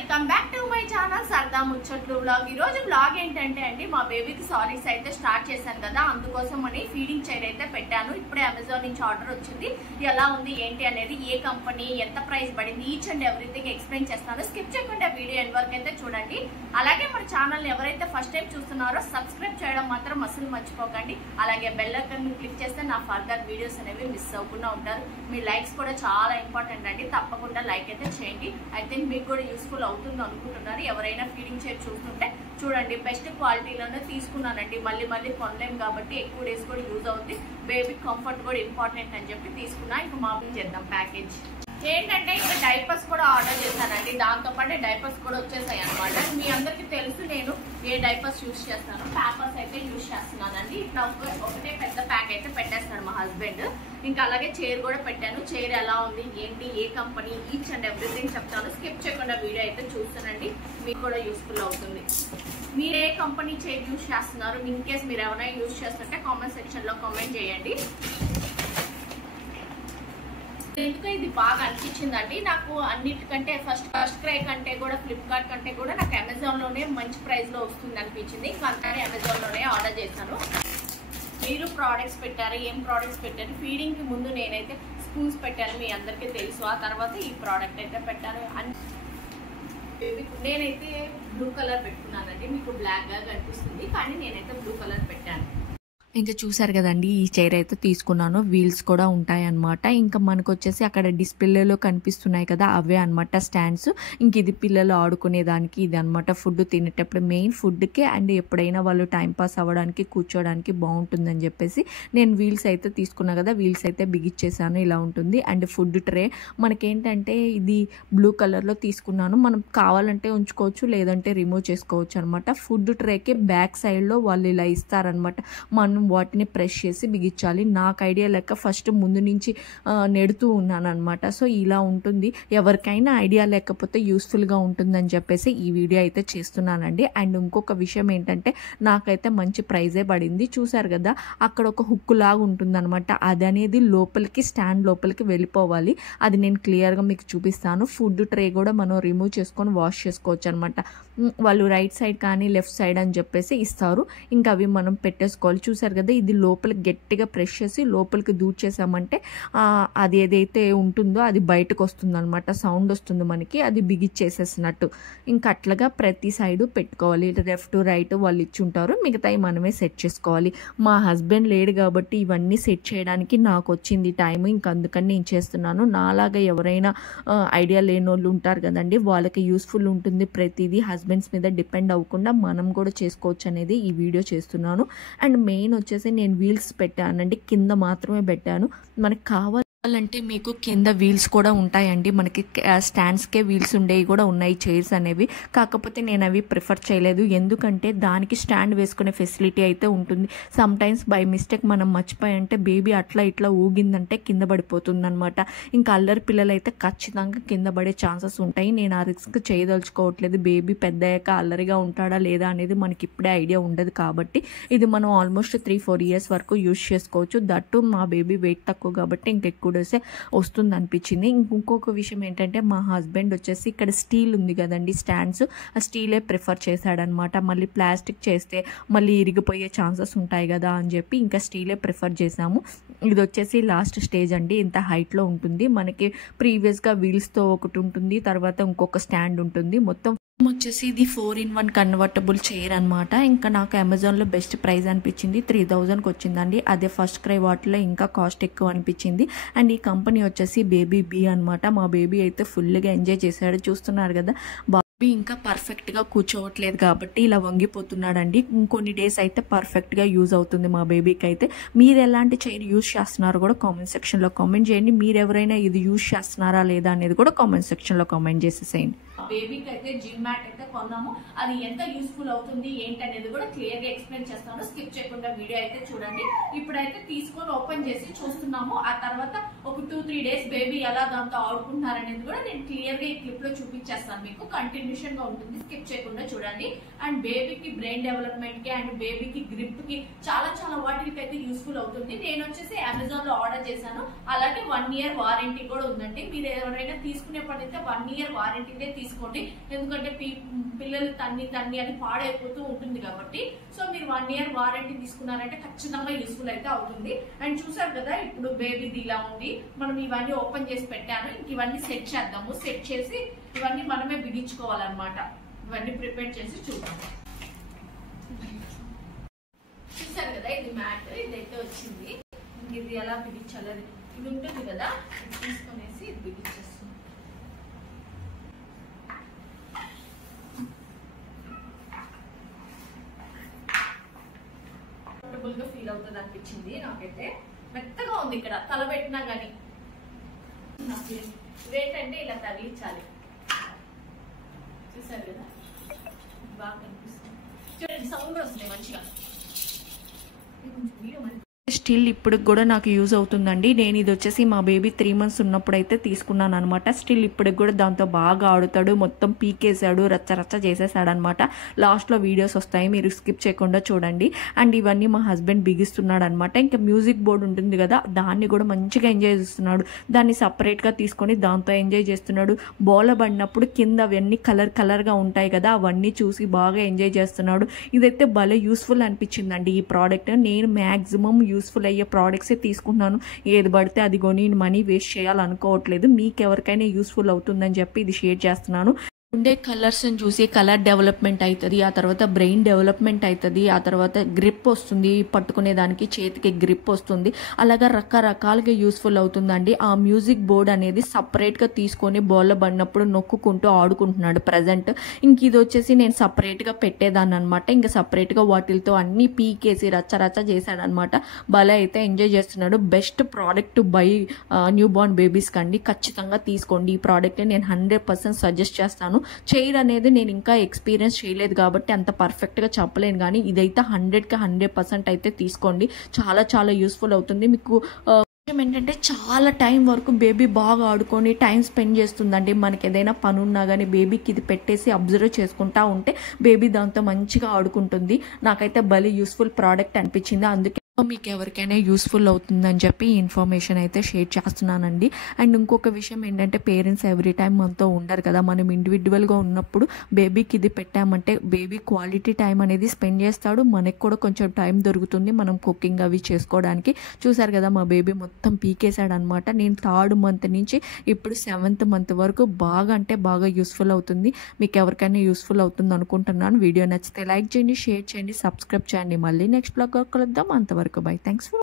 Welcome back to my channel సరదా ముచ్చట్లు vlog. ఈ రోజు వ్లాగ్ ఏంటంటే అండి మా బేబీకి సాలిడ్స్ అయితే స్టార్ట్ చేశాను కదా, అందుకోసం అని ఫీడింగ్ చైర్ అయితే పెట్టాను. ఇప్పుడే అమెజాన్ నుంచి ఆర్డర్ వచ్చింది. ఎలా ఉంది ఏంటి అనేది, ఏ కంపెనీ, ఎంత ప్రైస్ పడింది, ఈచ్ అండ్ ఎవ్రీథింగ్ ఎక్స్ప్లెయిన్ చేస్తాను. స్కిప్ చేయకుండా వీడియో ఎండ్ వరకు అయితే చూడండి. అలాగే మన ఛానల్ ఎవరైతే ఫస్ట్ టైం చూస్తున్నారో సబ్స్క్రైబ్ చేయడం మాత్రం అసలు మర్చిపోకండి. అలాగే బెల్ ఐకాన్ క్లిక్ చేస్తే నా ఫర్దర్ వీడియోస్ అనేవి మిస్ అవ్వకుండా ఉంటారు. మీ లైక్స్ కూడా చాలా ఇంపార్టెంట్ అండి, తప్పకుండా లైక్ అయితే చేయండి. ఐ థింక్ మీకు కూడా యూస్ఫుల్ అవుతుంది అనుకుంటున్నారు. ఎవరైనా ఫీడింగ్ చైర్ చూస్తుంటే చూడండి, బెస్ట్ క్వాలిటీలోనే తీసుకున్నానండి. మళ్ళీ కొనలేము కాబట్టి ఎక్కువ డేస్ కూడా యూజ్ అవుతుంది. బేబీ కంఫర్ట్ కూడా ఇంపార్టెంట్ అని చెప్పి తీసుకున్నా. ఇంకా మామూలు చేద్దాం. ప్యాకేజ్ ఏంటంటే ఇక్కడ డైపర్స్ కూడా ఆర్డర్ చేశానండి. దాంతో పాటు డైపర్స్ కూడా వచ్చేసాయి అనమాట. మీ అందరికి తెలుసు నేను ఏ డైపర్స్ యూజ్ చేస్తాను. పేపర్స్ అయితే యూజ్ చేస్తున్నానండి. ఇట్లా ఒకటే పెద్ద ప్యాక్ అయితే పెట్టేస్తాడు మా హస్బెండ్. ఇంకా అలాగే చైర్ కూడా పెట్టాను. చైర్ ఎలా ఉంది ఏంటి, ఏ కంపెనీ, ఈచ్ అండ్ ఎవ్రీథింగ్ చెప్తాను. స్కిప్ చేయకుండా వీడియో అయితే చూస్తానండి, మీకు కూడా యూస్ఫుల్ అవుతుంది. మీరు ఏ కంపెనీ చైర్ యూజ్ చేస్తున్నారు, ఇన్ కేస్ మీరు ఏమైనా యూజ్ చేస్తుంటే కామెంట్ సెక్షన్ లో కామెంట్ చేయండి. ఎందుకు ఇది బాగా అనిపించిందండి నాకు. అన్నిటికంటే ఫస్ట్ క్రై కంటే కూడా, ఫ్లిప్కార్ట్ కంటే కూడా నాకు అమెజాన్ లోనే మంచి ప్రైస్ లో వస్తుంది అనిపించింది. ఇంకా అంతానే అమెజాన్ లోనే ఆర్డర్ చేశాను. మీరు ప్రోడక్ట్స్ పెట్టారు, ఏం ప్రోడక్ట్స్ పెట్టారు? ఫీడింగ్ కి ముందు నేనైతే స్పూన్స్ పెట్టాను, మీ అందరికీ తెలుసు. ఆ తర్వాత ఈ ప్రోడక్ట్ అయితే పెట్టాను. నేనైతే బ్లూ కలర్ పెట్టుకున్నానండి. మీకు బ్లాక్ గా కనిపిస్తుంది, కానీ నేనైతే బ్లూ కలర్ పెట్టాను. ఇంకా చూసారు కదండి, ఈ చైర్ అయితే తీసుకున్నాను. వీల్స్ కూడా ఉంటాయి అన్నమాట. ఇంకా మనకు వచ్చేసి అక్కడ డిస్ప్లేలో కనిపిస్తున్నాయి కదా, అవే అనమాట స్టాండ్స్. ఇంక ఇది పిల్లలు ఆడుకునేదానికి, ఇది అనమాట ఫుడ్ తినేటప్పుడు మెయిన్ ఫుడ్కి అండ్ ఎప్పుడైనా వాళ్ళు టైంపాస్ అవ్వడానికి, కూర్చోడానికి బాగుంటుందని చెప్పేసి నేను వీల్స్ అయితే తీసుకున్నా కదా. వీల్స్ అయితే బిగిచ్చేసాను. ఇలా ఉంటుంది. అండ్ ఫుడ్ ట్రే మనకేంటంటే ఇది బ్లూ కలర్లో తీసుకున్నాను. మనం కావాలంటే ఉంచుకోవచ్చు, లేదంటే రిమూవ్ చేసుకోవచ్చు అనమాట. ఫుడ్ ట్రేకి బ్యాక్ సైడ్లో వాళ్ళు ఇలా ఇస్తారనమాట. మనం వాటిని ప్రెస్ చేసి బిగించాలి. నాకు ఐడియా లెక్క ఫస్ట్ ముందు నుంచి నెడుతూ ఉన్నాను అనమాట. సో ఇలా ఉంటుంది. ఎవరికైనా ఐడియా లేకపోతే యూస్ఫుల్గా ఉంటుందని చెప్పేసి ఈ వీడియో అయితే చేస్తున్నానండి. అండ్ ఇంకొక విషయం ఏంటంటే నాకైతే మంచి ప్రైజే పడింది. చూసారు కదా, అక్కడ ఒక హుక్ లాగా ఉంటుంది అనమాట. అది అనేది లోపలికి, స్టాండ్ లోపలికి వెళ్ళిపోవాలి. అది నేను క్లియర్గా మీకు చూపిస్తాను. ఫుడ్ ట్రే కూడా మనం రిమూవ్ చేసుకొని వాష్ చేసుకోవచ్చు అనమాట. వాళ్ళు రైట్ సైడ్ కానీ లెఫ్ట్ సైడ్ అని చెప్పేసి ఇస్తారు. ఇంకా అవి మనం పెట్టేసుకోవాలి. చూసారు కదా, ఇది లోపలికి గట్టిగా ప్రెస్ చేసి లోపలికి దూర్చేసామంటే అది ఏదైతే ఉంటుందో అది బయటకు వస్తుంది అనమాట. సౌండ్ వస్తుంది మనకి, అది బిగిచ్చేసేసినట్టు. ఇంకా అట్లాగా ప్రతి సైడు పెట్టుకోవాలి. లెఫ్ట్ రైట్ వాళ్ళు ఇచ్చి ఉంటారు, మిగతాయి మనమే సెట్ చేసుకోవాలి. మా హస్బెండ్ లేడు కాబట్టి ఇవన్నీ సెట్ చేయడానికి నాకు వచ్చింది టైం. ఇంకా అందుకని నేను చేస్తున్నాను. నాలాగా ఎవరైనా ఐడియా లేని వాళ్ళు ఉంటారు కదండి, వాళ్ళకి యూస్ఫుల్ ఉంటుంది. ప్రతిదీ హస్బెండ్స్ మీద డిపెండ్ అవ్వకుండా మనం కూడా చేసుకోవచ్చు అనేది ఈ వీడియో చేస్తున్నాను. అండ్ మెయిన్ వచ్చేసి నేను వీల్స్ పెట్టానండి, కింద మాత్రమే పెట్టాను. మనకు కావాలంటే మీకు కింద వీల్స్ కూడా ఉంటాయండి. మనకి స్టాండ్స్కే వీల్స్ ఉండేవి కూడా ఉన్నాయి చైర్స్ అనేవి. కాకపోతే నేను అవి ప్రిఫర్ చేయలేదు, ఎందుకంటే దానికి స్టాండ్ వేసుకునే ఫెసిలిటీ అయితే ఉంటుంది. సమ్ టైమ్స్ బై మిస్టేక్ మనం మర్చిపోయంటే బేబీ అట్లా ఇట్లా ఊగిందంటే కింద పడిపోతుంది అనమాట. ఇంకా అల్లరి పిల్లలు అయితే ఖచ్చితంగా కింద పడే ఛాన్సెస్ ఉంటాయి. నేను ఆ రిస్క్ చేయదలుచుకోవట్లేదు. బేబీ పెద్ద అయ్యాక అల్లరిగా ఉంటాడా లేదా అనేది మనకి ఇప్పుడే ఐడియా ఉండదు. కాబట్టి ఇది మనం ఆల్మోస్ట్ 3-4 ఇయర్స్ వరకు యూజ్ చేసుకోవచ్చు. దట్టు మా బేబీ వెయిట్ తక్కువ కాబట్టి ఇంకెక్కువ డేసే వస్తుంది అనిపించింది. ఇంకొక విషయం ఏంటంటే మా హస్బెండ్ వచ్చేసి ఇక్కడ స్టీల్ ఉంది కదండి స్టాండ్స్, ఆ స్టీలే ప్రిఫర్ చేశాడనమాట. మళ్ళీ ప్లాస్టిక్ చేస్తే మళ్ళీ ఇరిగిపోయే ఛాన్సెస్ ఉంటాయి కదా అని చెప్పి ఇంకా స్టీలే ప్రిఫర్ చేసాము. ఇది వచ్చేసి లాస్ట్ స్టేజ్ అండి. ఇంత హైట్లో ఉంటుంది. మనకి ప్రీవియస్గా వీల్స్తో ఒకటి ఉంటుంది, తర్వాత ఇంకొక స్టాండ్ ఉంటుంది. మొత్తం వచ్చేసి ఇది 4-in-1 కన్వర్టబుల్ చైర్ అనమాట. ఇంకా నాకు అమెజాన్లో బెస్ట్ ప్రైస్ అనిపించింది. 3000కి వచ్చిందండి. అదే ఫస్ట్ క్రై వాటిలో ఇంకా కాస్ట్ ఎక్కువ అనిపించింది. అండ్ ఈ కంపెనీ వచ్చేసి బేబీ బీ అనమాట. మా బేబీ అయితే ఫుల్గా ఎంజాయ్ చేశాడు. చూస్తున్నారు కదా, ఇంకా పర్ఫెక్ట్గా కూర్చోవట్లేదు కాబట్టి ఇలా వంగిపోతున్నాడండి. ఇంకొన్ని డేస్ అయితే పర్ఫెక్ట్గా యూజ్ అవుతుంది మా బేబీకి అయితే. మీరు ఎలాంటి చైర్ యూజ్ చేస్తున్నారో కూడా కామెంట్ సెక్షన్లో కామెంట్ చేయండి. మీరు ఎవరైనా ఇది యూజ్ చేస్తున్నారా లేదా అనేది కూడా కామెంట్ సెక్షన్లో కామెంట్ చేసేసేయండి. బేబీకి అయితే జిమ్ మ్యాట్ అయితే కొన్నాము. అది ఎంత యూస్ఫుల్ అవుతుంది ఏంటి అనేది కూడా క్లియర్ గా ఎక్స్ప్లెయిన్ చేస్తాను. స్కిప్ చేయకుండా వీడియో అయితే చూడండి. ఇప్పుడైతే తీసుకొని ఓపెన్ చేసి చూస్తున్నాము. ఆ తర్వాత ఒక 2-3 డేస్ బేబీ ఎలా దాంతో ఆడుకుంటున్నారనేది కూడా నేను క్లియర్ గా ఈ క్లిప్ లో చూపించేస్తాను. మీకు కంటిన్యూషన్ గా ఉంటుంది, స్కిప్ చేయకుండా చూడండి. అండ్ బేబీకి బ్రెయిన్ డెవలప్మెంట్ కి అండ్ బేబీకి గ్రిప్ కి చాలా వాటికి అయితే యూస్ఫుల్ అవుతుంది. నేను వచ్చేసి అమెజాన్ లో ఆర్డర్ చేశాను. అలాగే 1 year వారంటీ కూడా ఉందండి. మీరు ఎవరైనా తీసుకునేప్పుడైతే 1 year వారంటీనే తీసుకోండి. తీసుకోండి. ఎందుకంటే పిల్లలు తన్ని అని పాడైపోతూ ఉంటుంది కాబట్టి. సో మీరు 1 year వారంటీ తీసుకున్నారంటే ఖచ్చితంగా యూస్ఫుల్ అయితే అవుతుంది. అండ్ చూసారు కదా ఇప్పుడు బేబీది ఇలా ఉంది. మనం ఇవన్నీ ఓపెన్ చేసి పెట్టాను. ఇంక ఇవన్నీ సెట్ చేద్దాము. సెట్ చేసి ఇవన్నీ మనమే బిగించుకోవాలన్నమాట. ఇవన్నీ ప్రిపేర్ చేసి చూద్దాం. చూసారు కదా ఇది మ్యాట్, ఇదైతే వచ్చింది. ఇది ఎలా బిగించాలి, ఇది ఉంటుంది కదా, ఇది తీసుకునేసి ఇది బిగించేస్తుంది. కంఫర్టబుల్ గా ఫీల్ అవుతుంది అనిపించింది నాకైతే. మెత్తగా ఉంది ఇక్కడ తల పెట్టినా గానీ. ఇవేంటంటే ఇలా తగిలించాలి. చూసారు కదా బాగా కనిపిస్తుంది. చూడండి సౌండ్ వస్తుంది మంచిగా. కొంచెం వీడియో స్టిల్ ఇప్పుడు కూడా నాకు యూజ్ అవుతుందండి. నేను ఇది వచ్చేసి మా బేబీ 3 months ఉన్నప్పుడు అయితే తీసుకున్నాను అనమాట. స్టిల్ ఇప్పటికి కూడా దాంతో బాగా ఆడుతాడు. మొత్తం పీకేసాడు, రచ్చ చేసేసాడు అనమాట. లాస్ట్లో వీడియోస్ వస్తాయి, మీరు స్కిప్ చేయకుండా చూడండి. అండ్ ఇవన్నీ మా హస్బెండ్ బిగిస్తున్నాడు అనమాట. ఇంకా మ్యూజిక్ బోర్డ్ ఉంటుంది కదా, దాన్ని కూడా మంచిగా ఎంజాయ్ చేస్తున్నాడు. దాన్ని సపరేట్గా తీసుకొని దాంతో ఎంజాయ్ చేస్తున్నాడు. బోల పడినప్పుడు కింద అవన్నీ కలర్గా ఉంటాయి కదా, అవన్నీ చూసి బాగా ఎంజాయ్ చేస్తున్నాడు. ఇదైతే భలే యూస్ఫుల్ అనిపించిందండి ఈ ప్రోడక్ట్. నేను మ్యాక్సిమం యూస్ఫుల్ అయ్యే ప్రోడక్ట్సే తీసుకుంటున్నాను. ఏది పడితే అది కొని మనీ వేస్ట్ చేయాలనుకోవట్లేదు. మీకు ఎవరికైనా యూస్ఫుల్ అవుతుందని చెప్పి ఇది షేర్ చేస్తున్నాను. ఉండే కలర్స్ని చూసి కలర్ డెవలప్మెంట్ అవుతుంది, ఆ తర్వాత బ్రెయిన్ డెవలప్మెంట్ అవుతుంది, ఆ తర్వాత గ్రిప్ వస్తుంది, పట్టుకునే దానికి చేతికి గ్రిప్ వస్తుంది. అలాగా రకరకాలుగా యూస్ఫుల్ అవుతుందండి. ఆ మ్యూజిక్ బోర్డ్ అనేది సపరేట్గా తీసుకొని బాల్లో పడినప్పుడు నొక్కుంటూ ఆడుకుంటున్నాడు ప్రజెంట్. ఇంక ఇది వచ్చేసి నేను సపరేట్గా పెట్టేదాన్ని అనమాట. ఇంకా సపరేట్గా వాటిలతో అన్ని పీకేసి రచ్చ చేశాడనమాట. భలే అయితే ఎంజాయ్ చేస్తున్నాడు. Best product by new Born babies కండి, ఖచ్చితంగా తీసుకోండి. ఈ ప్రోడక్ట్ని నేను 100% సజెస్ట్ చేస్తాను. చైర్ అనేది నేను ఇంకా ఎక్స్పీరియన్స్ చేయలేదు కాబట్టి అంత పర్ఫెక్ట్గా చెప్పలేను, కానీ ఇదైతే 100కి 100% అయితే తీసుకోండి. చాలా యూస్ఫుల్ అవుతుంది మీకు. ఏంటంటే చాలా టైం వరకు బేబీ బాగా ఆడుకొని టైం స్పెండ్ చేస్తుందండి. మనకి ఏదైనా పని ఉన్నా కానీ బేబీకి ఇది పెట్టేసి అబ్జర్వ్ చేసుకుంటా ఉంటే బేబీ దాంతో మంచిగా ఆడుకుంటుంది. నాకైతే భలే యూస్ఫుల్ ప్రోడక్ట్ అనిపించింది. అందుకే మీకు ఎవరికైనా యూస్ఫుల్ అవుతుందని చెప్పి ఇన్ఫర్మేషన్ అయితే షేర్ చేస్తున్నానండి. అండ్ ఇంకొక విషయం ఏంటంటే పేరెంట్స్ ఎవ్రీ టైం మనతో ఉండరు కదా, మనం ఇండివిజువల్గా ఉన్నప్పుడు బేబీకి ఇది పెట్టామంటే బేబీ క్వాలిటీ టైం అనేది స్పెండ్ చేస్తాడు. మనకు కూడా కొంచెం టైం దొరుకుతుంది మనం కుకింగ్ అవి చేసుకోవడానికి. చూసారు కదా మా బేబీ మొత్తం పీకేశాడు అనమాట. నేను 3rd month నుంచి ఇప్పుడు 7th month వరకు బాగా అంటే బాగా యూస్ఫుల్ అవుతుంది. మీకు ఎవరికైనా యూస్ఫుల్ అవుతుంది అనుకుంటున్నాను. వీడియో నచ్చితే లైక్ చేయండి, షేర్ చేయండి, సబ్స్క్రైబ్ చేయండి. మళ్ళీ నెక్స్ట్ బ్లాగ్ కలుద్దాం. అంతవరకు బై. Thanks for